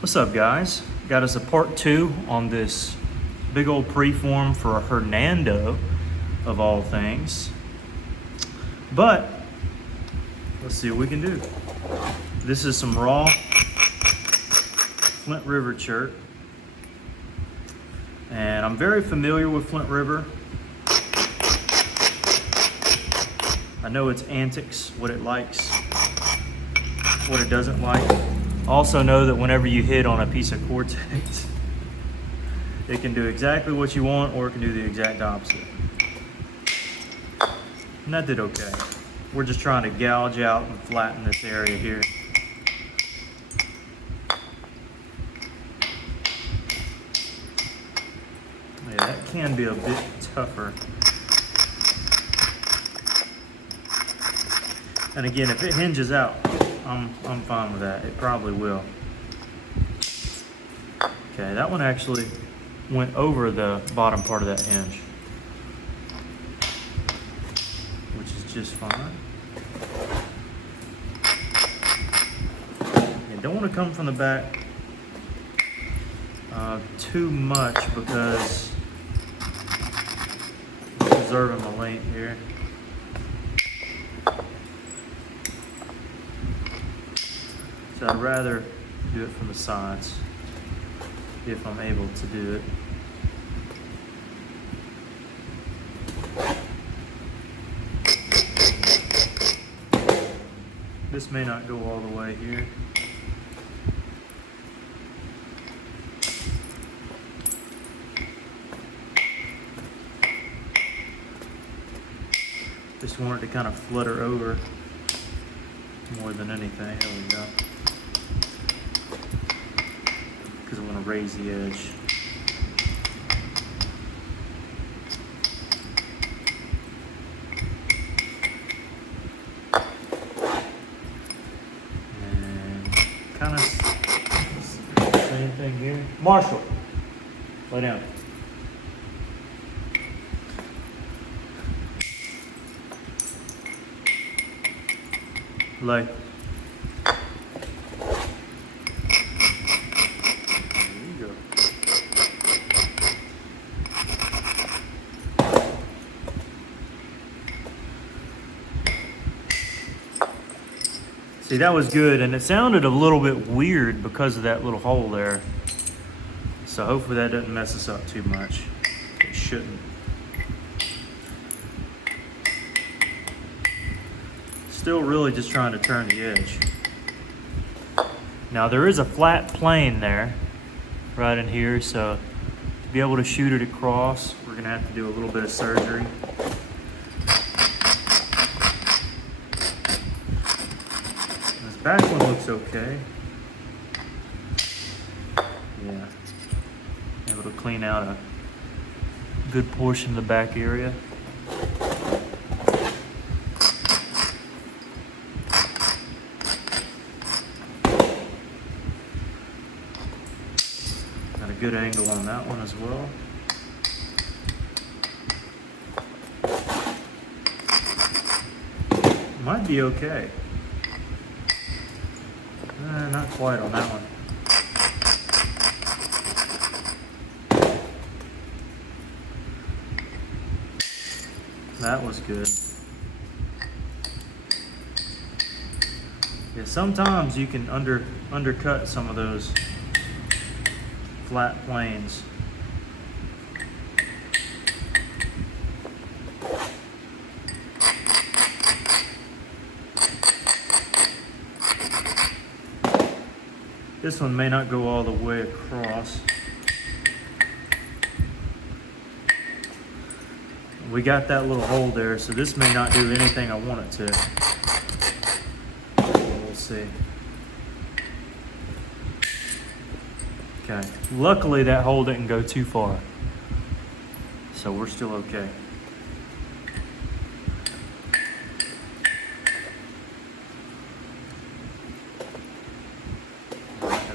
What's up, guys? Got us a part 2 on this big old preform for a Hernando of all things. But let's see what we can do. This is some raw Flint River chert. And I'm very familiar with Flint River. I know its antics, what it likes, what it doesn't like. I also know that whenever you hit on a piece of Cortex, it can do exactly what you want or it can do the exact opposite. And that did okay. We're just trying to gouge out and flatten this area here. Yeah, that can be a bit tougher. And again, if it hinges out, I'm fine with that. It probably will. Okay, that one actually went over the bottom part of that hinge, which is just fine. You don't want to come from the back too much because I'm preserving the length here. So I'd rather do it from the sides if I'm able to do it. This may not go all the way here. Just want it to kind of flutter over more than anything. There we go. Because I want to raise the edge. And kind of same thing here. Marshall, lay down. Lay. See, that was good, and it sounded a little bit weird because of that little hole there. So hopefully that doesn't mess us up too much. It shouldn't. Still really just trying to turn the edge. Now there is a flat plane there, right in here, so to be able to shoot it across, we're gonna have to do a little bit of surgery. Back one looks okay. Yeah. Able to clean out a good portion of the back area. Got a good angle on that one as well. Might be okay. Not quite on that one. That was good. Yeah, sometimes you can undercut some of those flat planes. This one may not go all the way across. We got that little hole there, so this may not do anything I want it to. We'll see. Okay, luckily that hole didn't go too far, so we're still okay.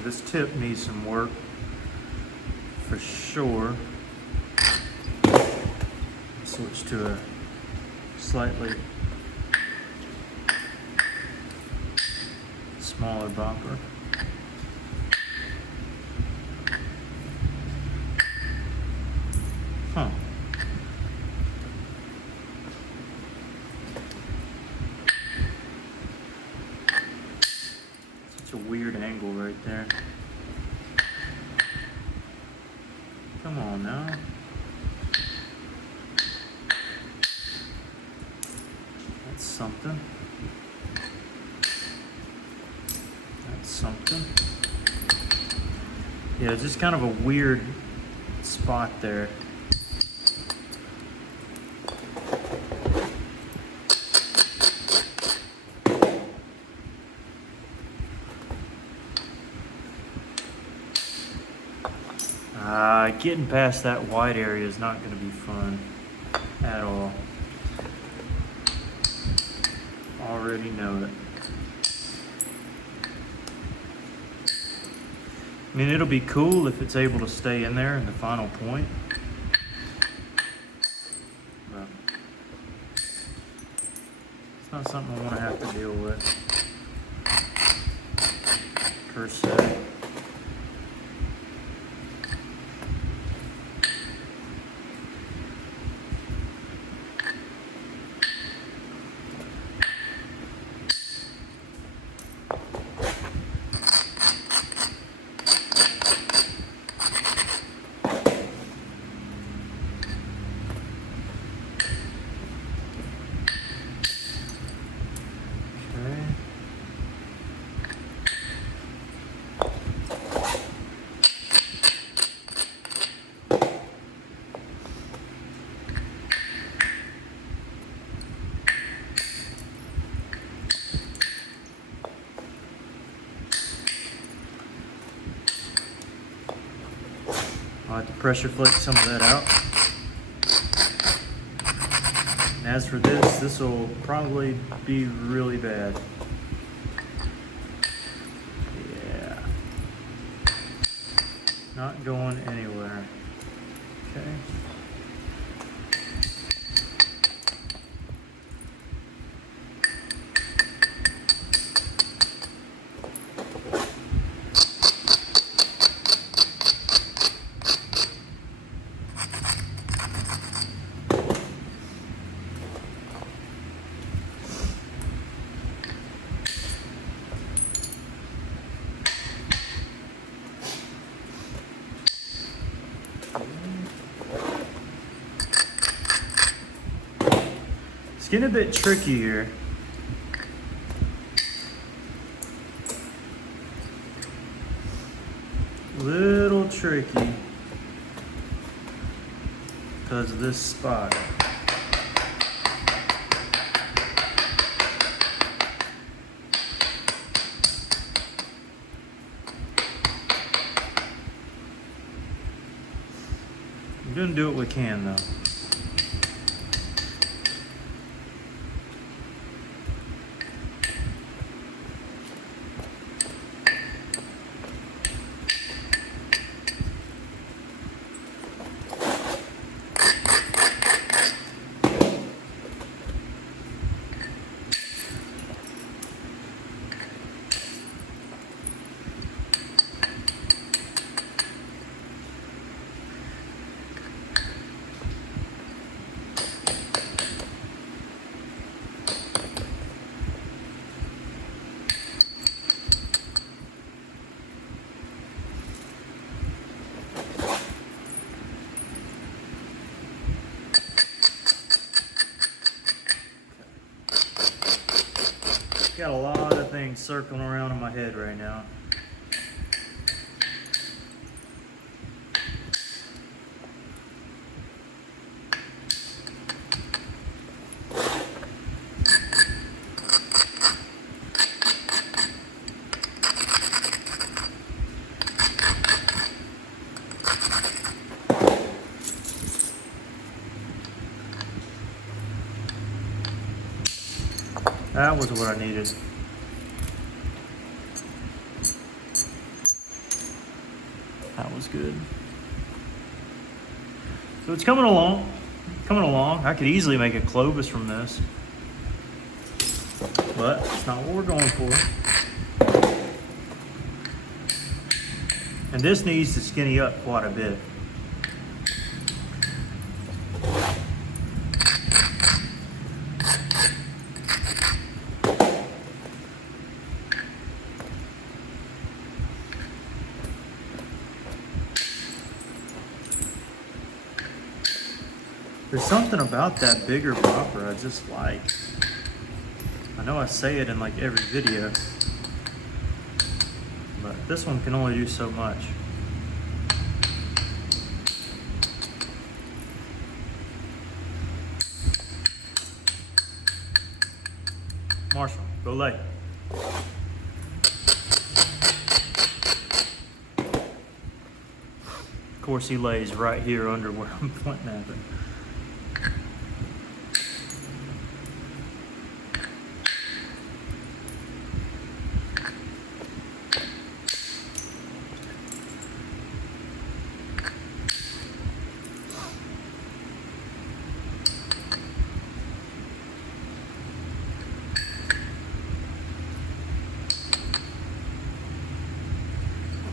This tip needs some work for sure. Switch to a slightly smaller bumper. Huh. Such a weird angle right there. Come on now. That's something. That's something. Yeah, it's just kind of a weird spot there. Getting past that white area is not going to be fun at all. Already know it. I mean, it'll be cool if it's able to stay in there in the final point. But it's not something I want to have to deal with, per se. I'll have to pressure flake some of that out. And as for this will probably be really bad. Yeah. Not going anywhere. Okay. It's getting a bit tricky here. Little tricky because of this spot. We're gonna do what we can though. Got a lot of things circling around in my head right now. That was what I needed. That was good. So it's coming along. I could easily make a Clovis from this, but it's not what we're going for. And this needs to skinny up quite a bit. There's something about that bigger bopper I just like. I know I say it in like every video, but this one can only do so much. Marshall, go lay. Of course, he lays right here under where I'm Flintknapping.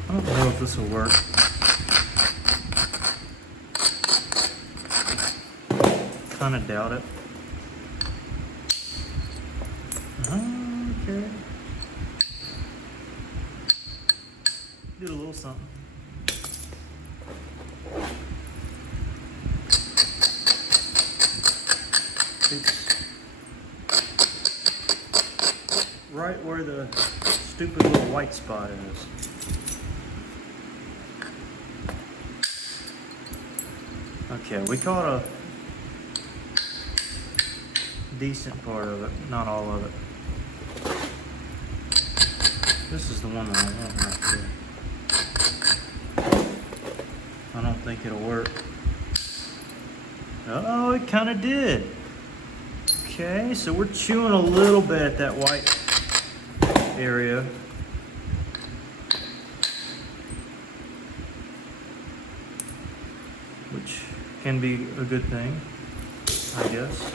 I don't know if this will work. Kind of doubt it. Okay. Did a little something. It's right where the stupid little white spot is. Okay, we caught a decent part of it, not all of it. This is the one that I want right here. I don't think it'll work. Oh, it kind of did. Okay, so we're chewing a little bit at that white area. Which can be a good thing, I guess.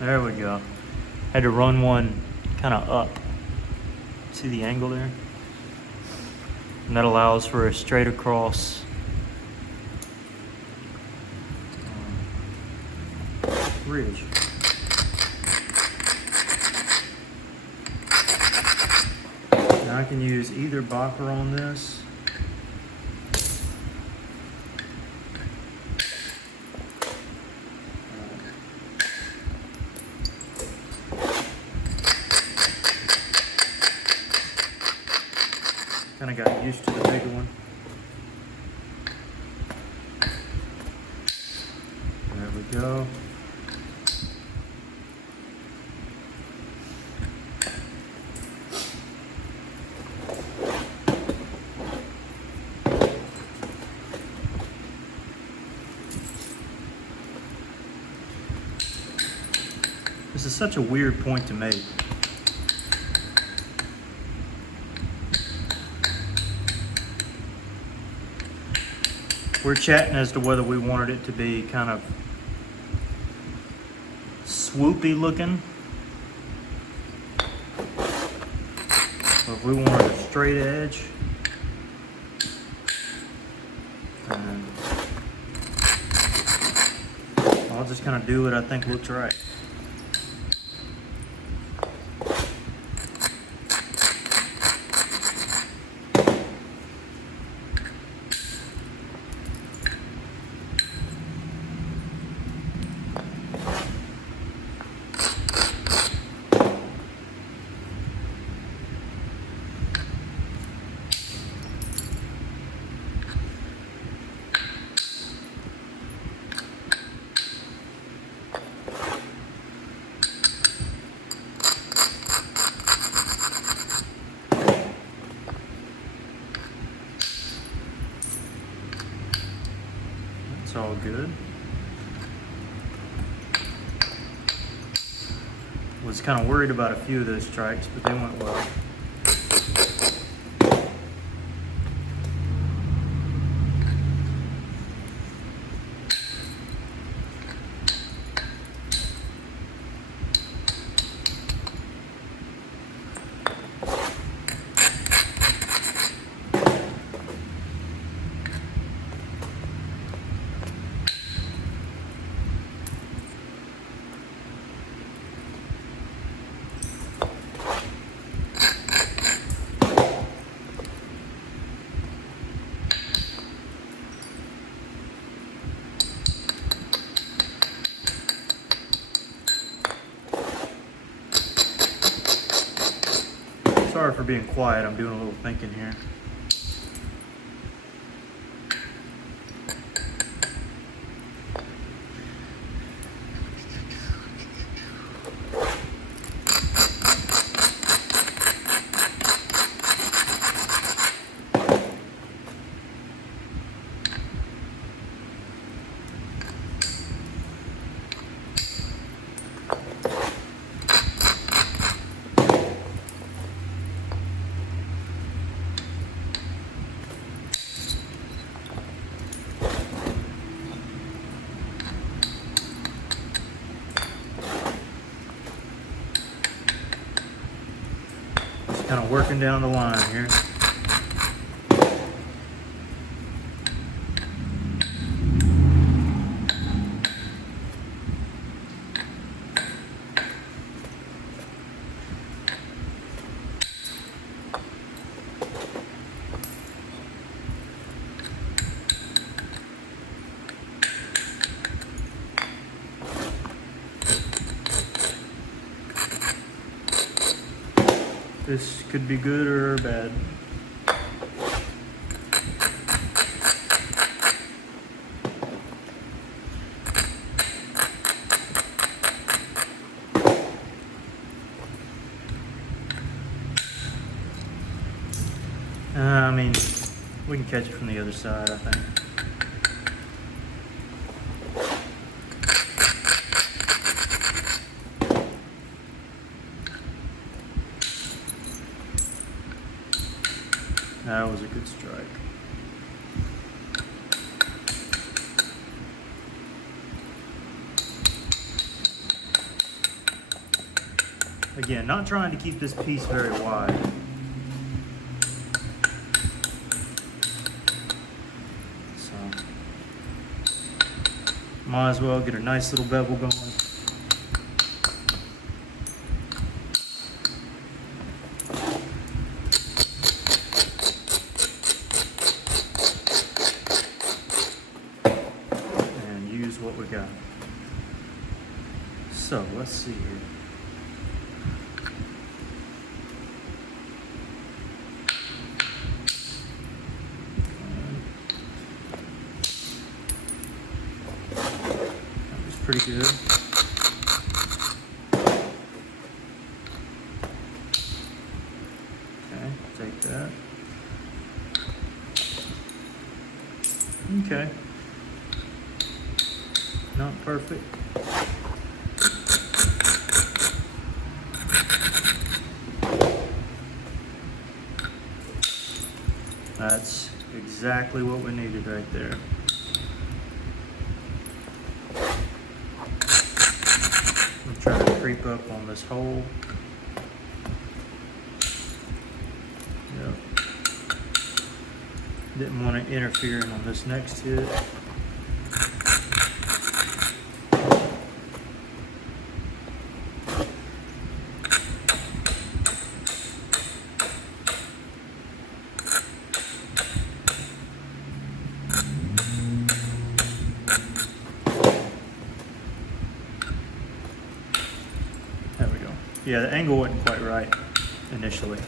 There we go. Had to run one kind of up. See the angle there? And that allows for a straight across ridge. Now I can use either bopper on this. Kind of got used to the bigger one. There we go. This is such a weird point to make. We're chatting as to whether we wanted it to be kind of swoopy looking, or if we wanted a straight edge. And I'll just kind of do what I think looks right. It's all good. Was kind of worried about a few of those strikes, but they went well. Sorry for being quiet, I'm doing a little thinking here. Kind of working down the line here. This could be good or bad. I mean, we can catch it from the other side, I think. That was a good strike. Again, not trying to keep this piece very wide. So, might as well get a nice little bevel going. What we got. So let's see here. That was pretty good. Okay, take that. Okay. Not perfect. That's exactly what we needed right there. I'm trying to creep up on this hole. Yep. Didn't want to interfere on this next hit. Yeah, the angle wasn't quite right initially.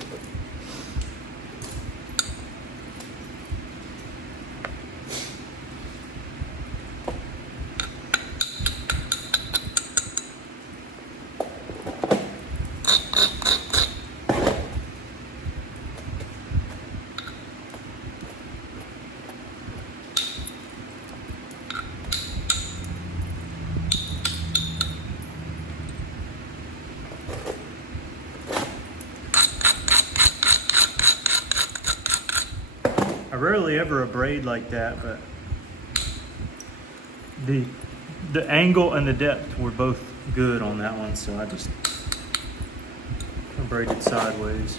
I rarely ever abrade like that, but the angle and the depth were both good on that one, so I just abraded sideways.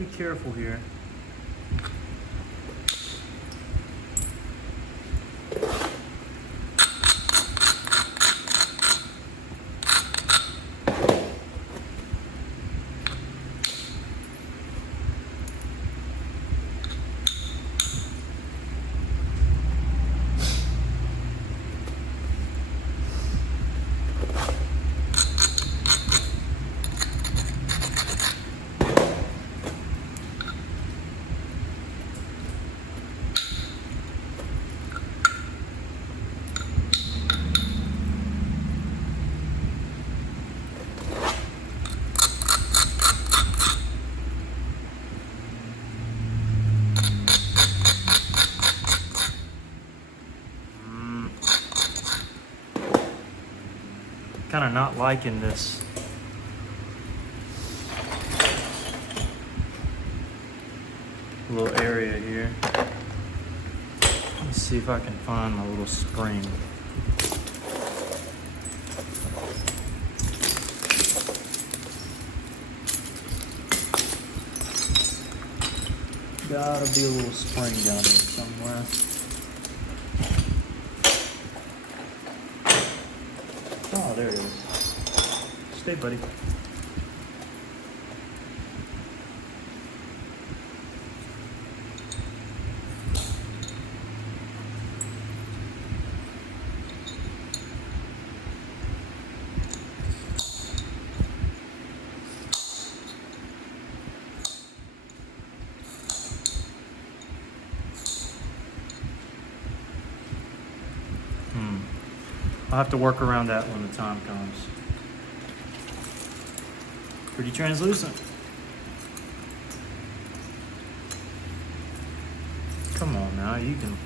be careful here. Kind of not liking this. Little area here. Let's see if I can find my little spring. Gotta be a little spring down there somewhere. Oh, there it is. Stay, buddy. I'll have to work around that when the time comes. Pretty translucent. Come on now, you can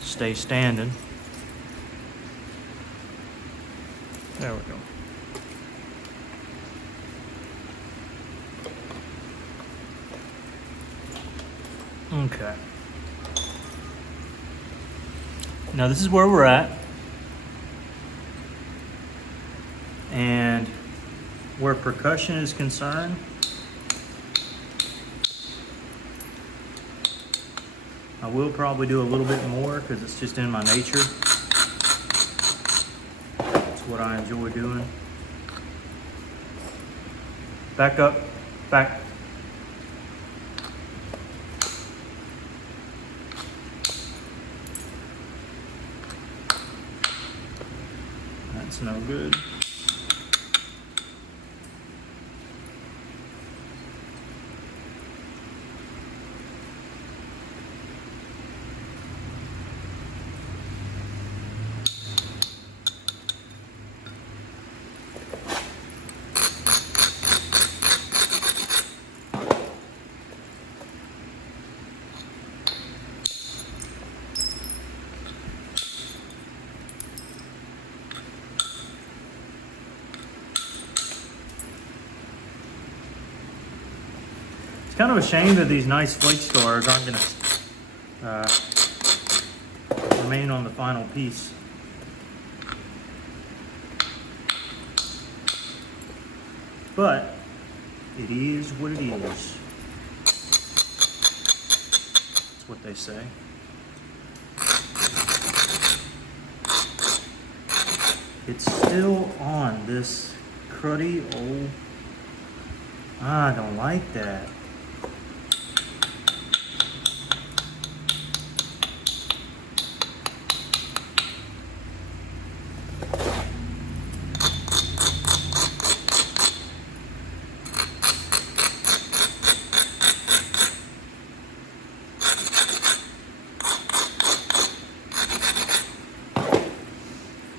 stay standing. There we go. Okay. Now this is where we're at. And where percussion is concerned, I will probably do a little bit more because it's just in my nature. It's what I enjoy doing. Back up, back. That's no good. Kind of a shame that these nice flake stars aren't going to remain on the final piece. But it is what it is. That's what they say. It's still on this cruddy old... I don't like that.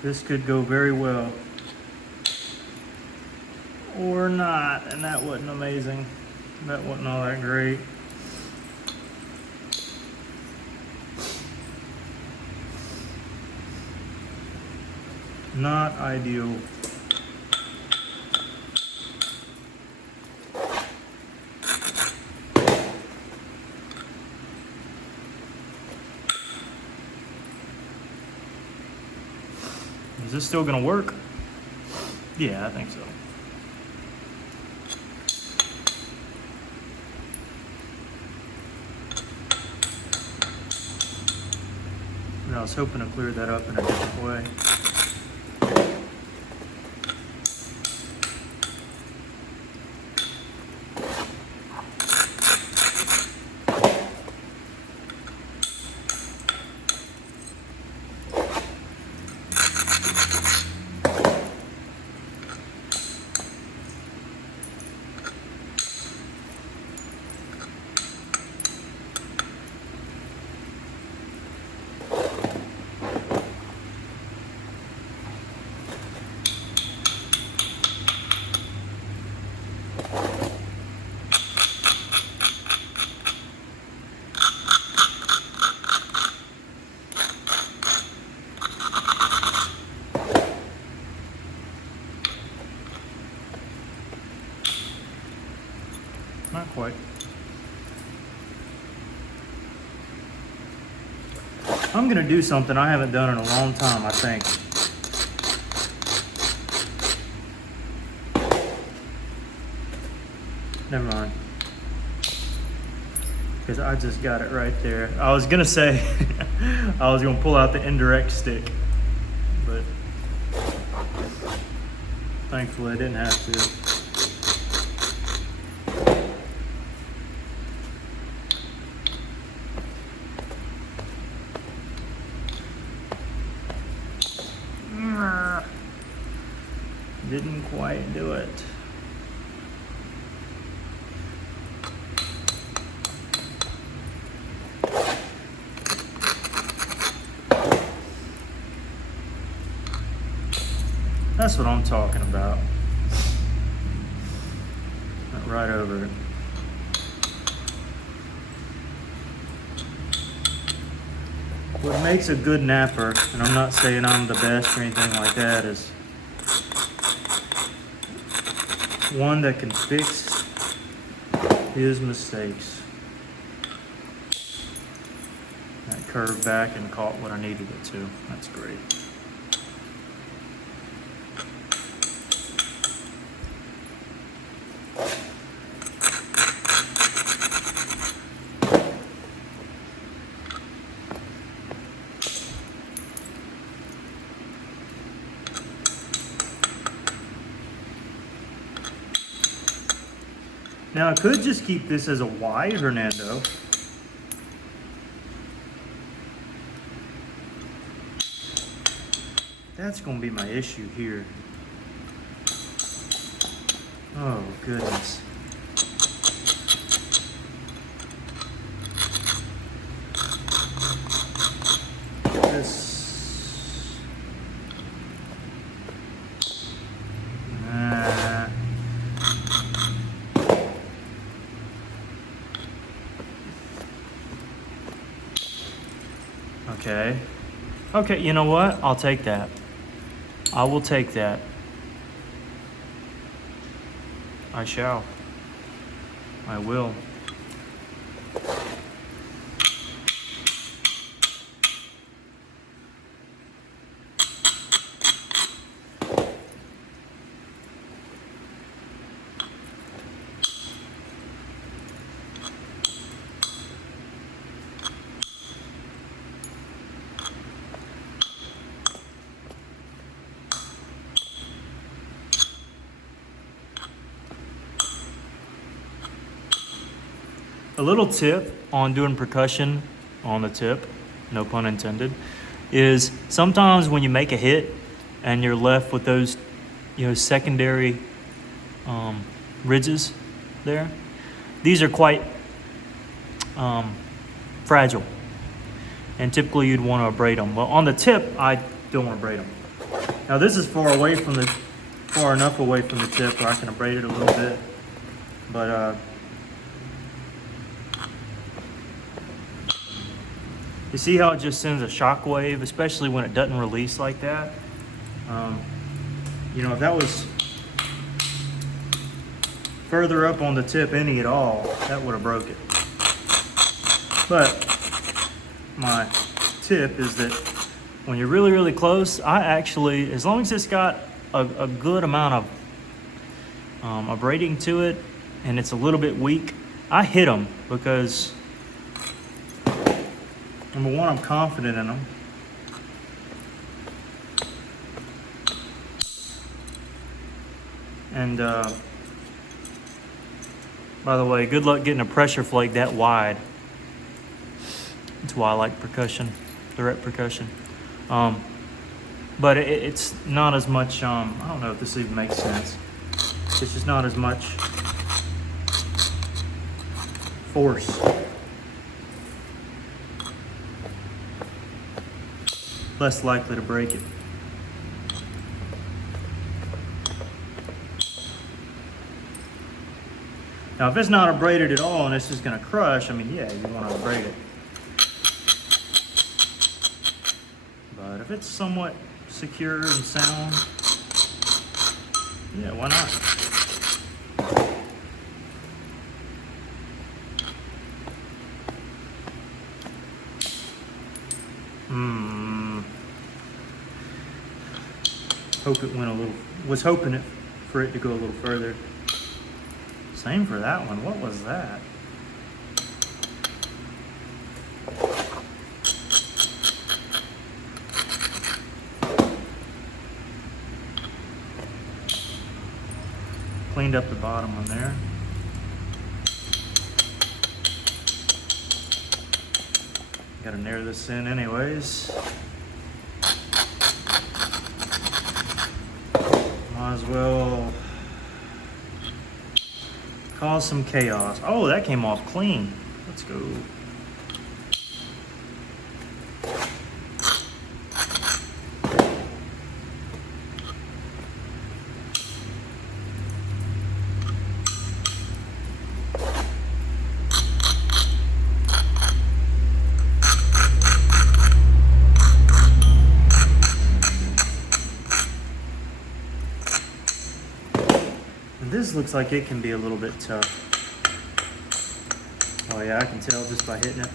This could go very well, or not, and that wasn't amazing. That wasn't all that great. Not ideal. Is this still gonna work? Yeah, I think so. And I was hoping to clear that up in a different way. Not quite. I'm gonna do something I haven't done in a long time, I think. Never mind. Because I just got it right there. I was gonna say, I was gonna pull out the indirect stick, but thankfully I didn't have to. Didn't quite do it. That's what I'm talking about. Went right over it. What makes a good napper, and I'm not saying I'm the best or anything like that, is one that can fix his mistakes. That curved back and caught what I needed it to. That's great. Now I could just keep this as a wide Hernando. That's gonna be my issue here. Oh goodness. This. Okay. Okay, you know what? I'll take that. I will take that. I shall. I will. A little tip on doing percussion on the tip, no pun intended, is sometimes when you make a hit and you're left with those, secondary ridges there, these are quite fragile, and typically you'd want to abrade them. Well, on the tip, I don't want to abrade them. Now this is far enough away from the tip where I can abrade it a little bit, but you see how it just sends a shock wave, especially when it doesn't release like that? If that was further up on the tip any at all, that would have broke it. But my tip is that when you're really, really close, I actually, as long as it's got a good amount of abrading to it and it's a little bit weak, I hit them because number one, I'm confident in them. And by the way, good luck getting a pressure flake that wide. That's why I like percussion, direct percussion. But it's not as much, I don't know if this even makes sense. It's just not as much force. Less likely to break it. Now, if it's not abraded at all and it's just gonna crush, I mean, yeah, you wanna abrade it. But if it's somewhat secure and sound, yeah, why not? Hope it went a little, was hoping it for it to go a little further. Same for that one. What was that? Cleaned up the bottom one there. Gotta narrow this in anyways. Might as well cause some chaos. Oh, that came off clean. Let's go. This looks like it can be a little bit tough. Oh yeah, I can tell just by hitting it.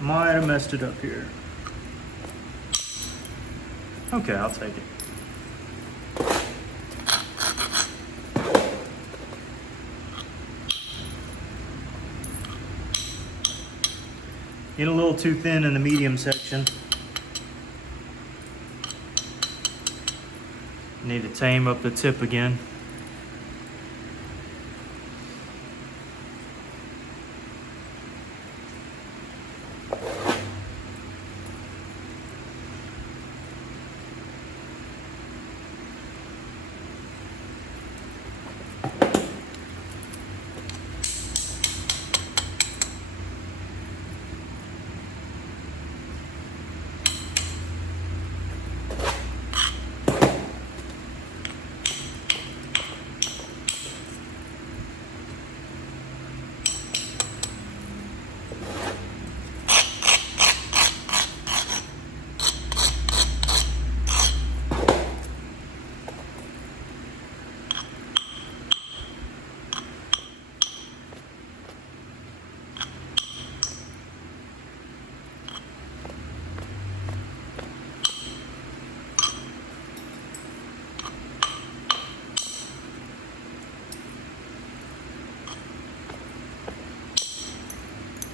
Might have messed it up here. Okay, I'll take it. Getting a little too thin in the medium section. Need to tame up the tip again.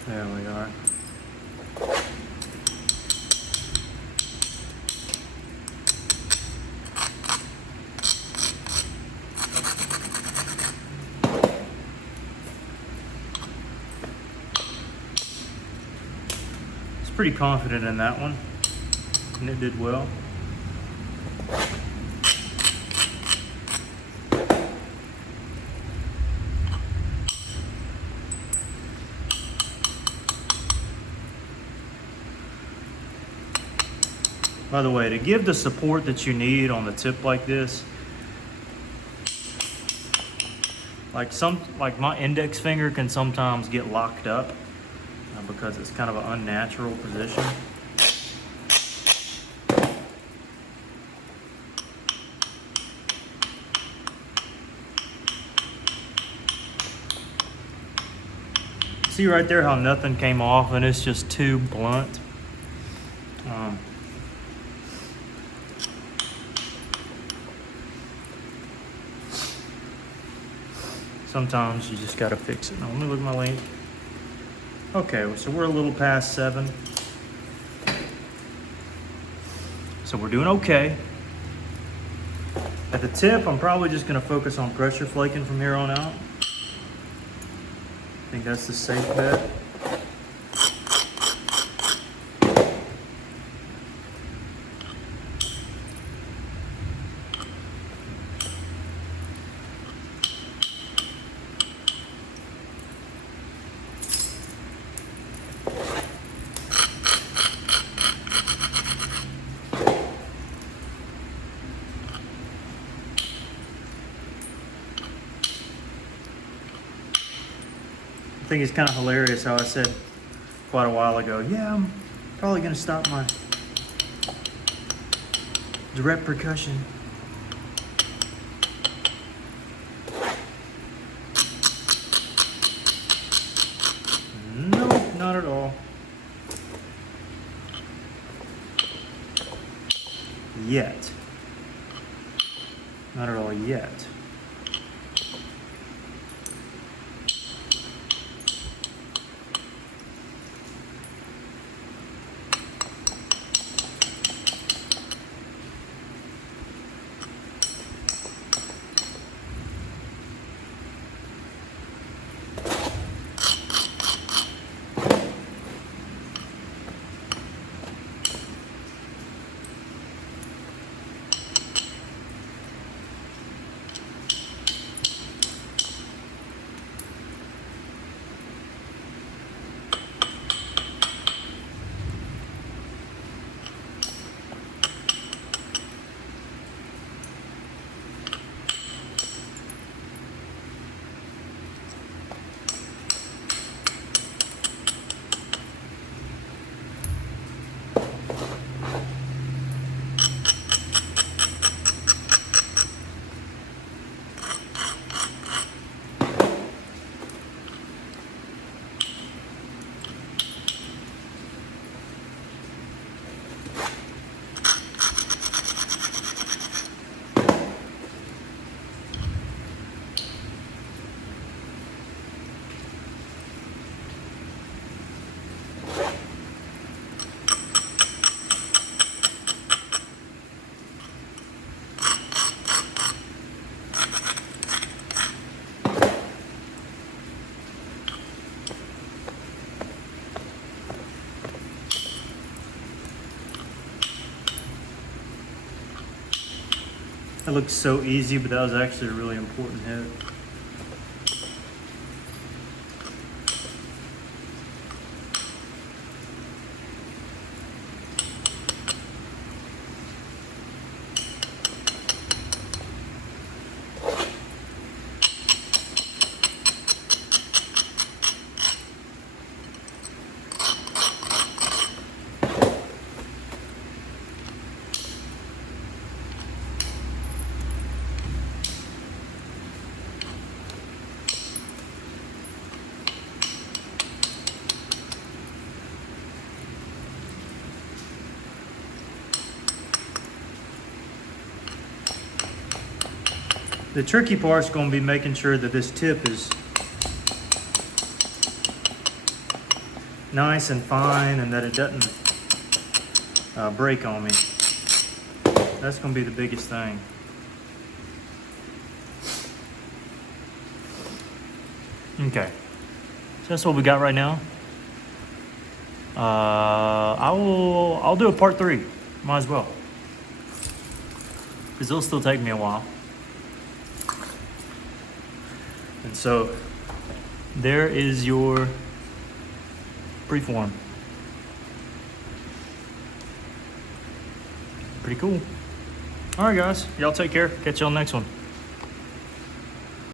There we are. It's pretty confident in that one, and it did well. By the way, to give the support that you need on the tip like this, Like my index finger can sometimes get locked up because it's kind of an unnatural position. See right there how nothing came off and it's just too blunt. Sometimes you just gotta fix it. Now let me look at my link. Okay, so we're a little past 7. So we're doing okay. At the tip, I'm probably just gonna focus on pressure flaking from here on out. I think that's the safe bet. I think it's kind of hilarious how I said quite a while ago, yeah, I'm probably going to stop my direct percussion. Nope, not at all. Yet. Not at all yet. That looks so easy, but that was actually a really important hit. The tricky part is going to be making sure that this tip is nice and fine and that it doesn't break on me. That's going to be the biggest thing. Okay, so that's what we got right now. I'll do a part 3. Might as well, because it'll still take me a while. And so there is your preform. Pretty cool. All right, guys, y'all take care. Catch y'all next one.